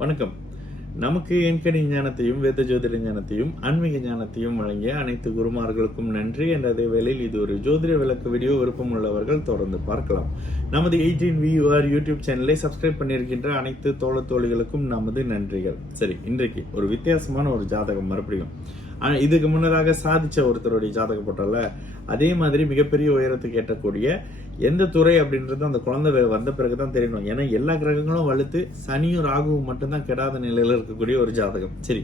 வணக்கம். நமக்கு எண்கணி ஞானத்தையும் வேத ஜோதிட ஞானத்தையும் ஆன்மீக ஞானத்தையும் வழங்கிய அனைத்து குருமார்களுக்கும் நன்றி. என்ற அதே வேளையில் இது ஒரு ஜோதிட விளக்க வீடியோ. விருப்பம் உள்ளவர்கள் தொடர்ந்து பார்க்கலாம். நமது 18VUR யூடியூப் சேனலை சப்ஸ்கிரைப் பண்ணியிருக்கின்ற அனைத்து தோழிகளுக்கும் நமது நன்றிகள். சரி, இன்றைக்கு ஒரு வித்தியாசமான ஒரு ஜாதகம் மறுபடியும். இதுக்கு முன்னதாக சாதிச்ச ஒருத்தருடைய ஜாதகம் போட்டால அதே மாதிரி மிகப்பெரிய உயரத்துக்கு எட்டக்கூடிய எந்த துறை அப்படின்றது அந்த குழந்தை வந்த பிறகுதான் தெரியணும். ஏன்னா எல்லா கிரகங்களும் வலுத்து சனியும் ராகுவும் மட்டும்தான் கெடாத நிலையில இருக்கக்கூடிய ஒரு ஜாதகம். சரி,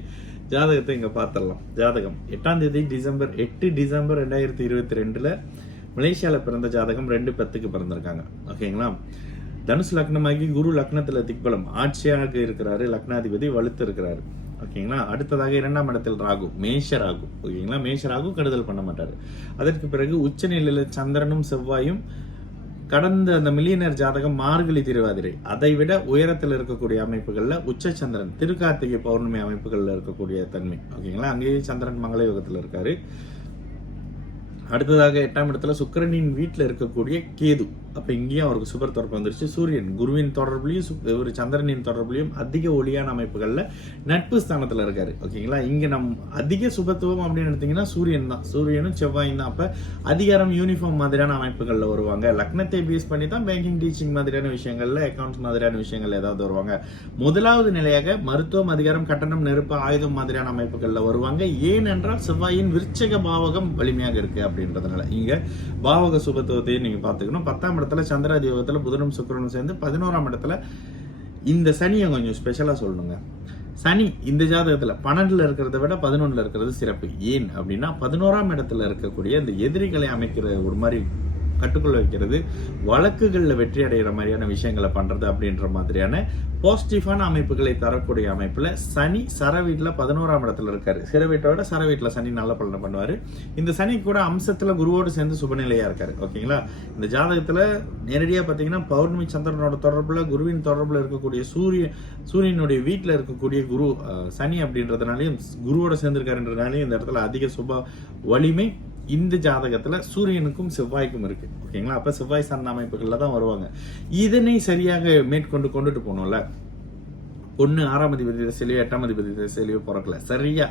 ஜாதகத்தை இங்க பார்த்துடலாம். ஜாதகம் 8 டிசம்பர் 2022 மலேசியால பிறந்த ஜாதகம் 2/10 பிறந்திருக்காங்க. ஓகேங்களா? தனுசு லக்னமாகி குரு லக்னத்துல திக்பலம் ஆட்சியாக இருக்கிறாரு. லக்னாதிபதி வலுத்து இருக்கிறாரு. ஓகேங்களா? அடுத்ததாக 2ஆம் இடத்தில் ராகு, மேஷ ராகு. ஓகேங்களா? மேஷ ராகு கெடுதல் பண்ண மாட்டாரு. அதற்கு பிறகு உச்ச நிலையில சந்திரனும் செவ்வாயும் கடந்த அந்த மில்லியனர் ஜாதகம் மார்கழி திருவாதிரை அதை விட உயரத்தில் இருக்கக்கூடிய அமைப்புகள்ல உச்ச சந்திரன் திருக்கார்த்திகை பௌர்ணமி அமைப்புகள்ல இருக்கக்கூடிய தன்மை. ஓகேங்களா? அங்கேயே சந்திரன் மங்கள யோகத்துல இருக்காரு. அடுத்ததாக 8ஆம் இடத்துல சுக்கிரனின் வீட்டில் இருக்கக்கூடிய கேது. அப்ப இங்கேயும் அவருக்கு சுபர் தொடர்பு வந்துருச்சு. சூரியன் குருவின் தொடர்புலையும் ஒரு சந்திரனின் தொடர்புலையும் அதிக ஒளியான அமைப்புகள்ல நட்பு ஸ்தானத்துல இருக்காரு. ஓகேங்களா? இங்க அதிக சுபத்துவம் அப்படின்னு எடுத்தீங்கன்னா சூரியன் தான், சூரியனும் செவ்வாயும் தான். அப்ப அதிகாரம் யூனிஃபார்ம் மாதிரியான அமைப்புகள்ல வருவாங்க. லக்னத்தை பேஸ் பண்ணி தான் பேங்கிங் டீச்சிங் மாதிரியான விஷயங்கள்ல அக்கௌண்ட்ஸ் மாதிரியான விஷயங்கள் ஏதாவது வருவாங்க. முதலாவது நிலையாக மருத்துவம், அதிகாரம், கட்டணம், நெருப்பு, ஆயுதம் மாதிரியான அமைப்புகள்ல வருவாங்க. ஏனென்றால் செவ்வாயின் விருச்சக பாவகம் வலிமையாக இருக்கு அப்படின்றதுனால இங்க பாவக சுபத்துவத்தையும் நீங்க பாத்துக்கணும். 10ஆம் இடத்துல சந்திராதி யோகத்துல புதனும் சுக்கிரனும் சேர்ந்து 11ஆம் இடத்துல இந்த சனியை கொஞ்சம் ஸ்பெஷலா சொல்லணுங்க. சனி இந்த ஜாதகத்துல 12ல இருக்கிறத விட 11ல இருக்கிறது சிறப்பு. ஏன் அப்படின்னா 11ஆம் இடத்துல இருக்கக்கூடிய இந்த எதிரிகளை அமைக்கிற ஒரு மாதிரி கட்டுக்குள்ள வைக்கிறது, வழக்குகள்ல வெற்றி அடைகிற மாதிரியான விஷயங்களை பண்றது அப்படின்ற மாதிரியான பாசிட்டிவான அமைப்புகளை தரக்கூடிய அமைப்புல சனி சர வீட்டுல 11ஆம் இடத்துல இருக்காரு. சிற வீட்டோட சர வீட்டுல சனி நல்ல பலனை பண்ணுவாரு. இந்த சனி கூட அம்சத்துல குருவோடு சேர்ந்து சுபநிலையா இருக்காரு. ஓகேங்களா? இந்த ஜாதகத்துல நேரடியா பாத்தீங்கன்னா பௌர்ணமி சந்திரனோட தொடர்புல குருவின் தொடர்புல இருக்கக்கூடிய சூரியனுடைய வீட்டுல இருக்கக்கூடிய குரு சனி அப்படின்றதுனாலையும் குருவோட சேர்ந்திருக்காருன்றதுனாலையும் இந்த இடத்துல அதிக சுப வலிமை இந்த ஜாதகத்துல சூரியனுக்கும் செவ்வாய்க்கும் இருக்கு. ஓகேங்களா? அப்ப செவ்வாய் சார்ந்த அமைப்புகள்ல தான் வருவாங்க. இதனை சரியாக மேற்கொண்டு கொண்டுட்டு போகணும்ல. ஒன்னு 6ஆம் அதிபதி தசையிலயோ 8ஆம் அதிபதி தசையிலயோ பிறக்கல. சரியா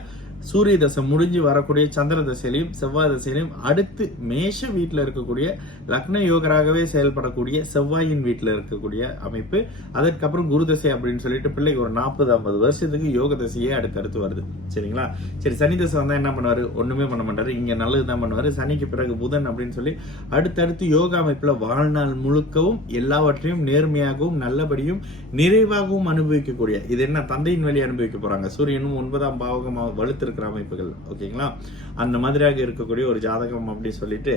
சூரிய தசை முடிஞ்சு வரக்கூடிய சந்திர தசையிலையும் செவ்வாய் தசையிலையும் அடுத்து மேஷ வீட்டுல இருக்கக்கூடிய லக்ன யோகராகவே செயல்படக்கூடிய செவ்வாயின் வீட்டுல இருக்கக்கூடிய அமைப்பு. அதற்கப்புறம் குரு தசை அப்படின்னு சொல்லிட்டு பிள்ளைக்கு ஒரு 40-50 வருஷத்துக்கு யோக தசையே அடுத்தடுத்து வருது. சரிங்களா? சரி, சனி தசை வந்தா என்ன பண்ணுவாரு? ஒண்ணுமே பண்ண மாட்டாரு. இங்க நல்லதுதான் பண்ணுவாரு. சனிக்கு பிறகு புதன் அப்படின்னு சொல்லி அடுத்தடுத்து யோகா அமைப்புல வாழ்நாள் முழுக்கவும் எல்லாவற்றையும் நேர்மையாகவும் நல்லபடியும் நிறைவாகவும் அனுபவிக்கக்கூடிய, இது என்ன தந்தையின் வழி அனுபவிக்க போறாங்க. சூரியனும் 9ஆம் பாவகம் வலுத்து அமைப்புகள். ஓகேங்களா? அந்த மாதிரியாக இருக்கக்கூடிய ஒரு ஜாதகம் அப்படி சொல்லிட்டு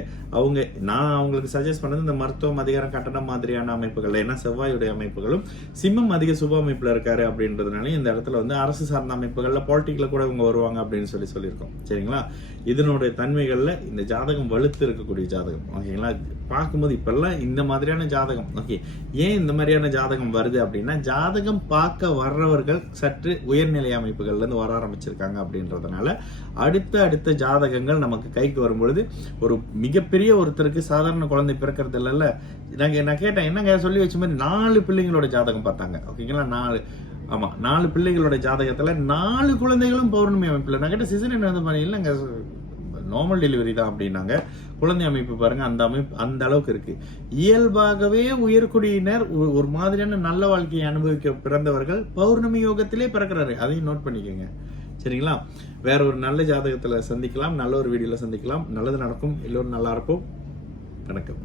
நான் அவங்களுக்கு சஜஸ்ட் பண்ணது இந்த மருத்துவம், அதிகாரம், கட்டணம் மாதிரியான அமைப்புகள். ஏன்னா செவ்வாயுடைய அமைப்புகளும் சிம்மம் அதிக சுப அமைப்புல இருக்காரு அப்படின்றதுனால இந்த இடத்துல அரசு சார்ந்த அமைப்புகள்ல பாலிட்டிக்ல கூட இவங்க வருவாங்க அப்படின்னு சொல்லியிருக்கோம். சரிங்களா? இதனுடைய தன்மைகள்ல இந்த ஜாதகம் வலுத்து இருக்கக்கூடிய ஜாதகம். ஓகேங்களா? பார்க்கும்போது இப்பெல்லாம் இந்த மாதிரியான ஜாதகம். ஓகே, ஏன் இந்த மாதிரியான ஜாதகம் வருது அப்படின்னா ஜாதகம் பார்க்க வர்றவர்கள் சற்று உயர்நிலை அமைப்புகள்ல இருந்து வர ஆரம்பிச்சிருக்காங்க அப்படின்றதுனால அடுத்த ஜாதகங்கள் நமக்கு கைக்கு வரும்பொழுது ஒரு மிகப்பெரிய ஒருத்தருக்கு சாதாரண குழந்தை பிறக்கிறது இல்லைல்ல. நான் கேட்டேன், என்னங்க சொல்லி வச்ச மாதிரி 4 பிள்ளைங்களோட ஜாதகம் பார்த்தாங்க. ஓகேங்களா? 4 பிள்ளைகளோட ஜாதகத்துல 4 குழந்தைகளும் பௌர்ணமி அமைப்புல. நான் கேட்ட சிசரியன் வந்து பாருங்க, இல்லைங்க நார்மல் டெலிவரி தான் அப்படின்னாங்க. குழந்தை அமைப்பு பாருங்க, அந்த அமைப்பு அந்த அளவுக்கு இருக்கு. இயல்பாகவே உயர்குடியினர் ஒரு மாதிரியான நல்ல வாழ்க்கையை அனுபவிக்க பிறந்தவர்கள் பௌர்ணமி யோகத்திலே பிறக்கிறாரு. அதையும் நோட் பண்ணிக்கோங்க. சரிங்களா? வேற ஒரு நல்ல ஜாதகத்துல சந்திக்கலாம், நல்ல ஒரு வீடியோல சந்திக்கலாம். நல்லது நடக்கும். எல்லோரும் நல்லா இருப்போம். வணக்கம்.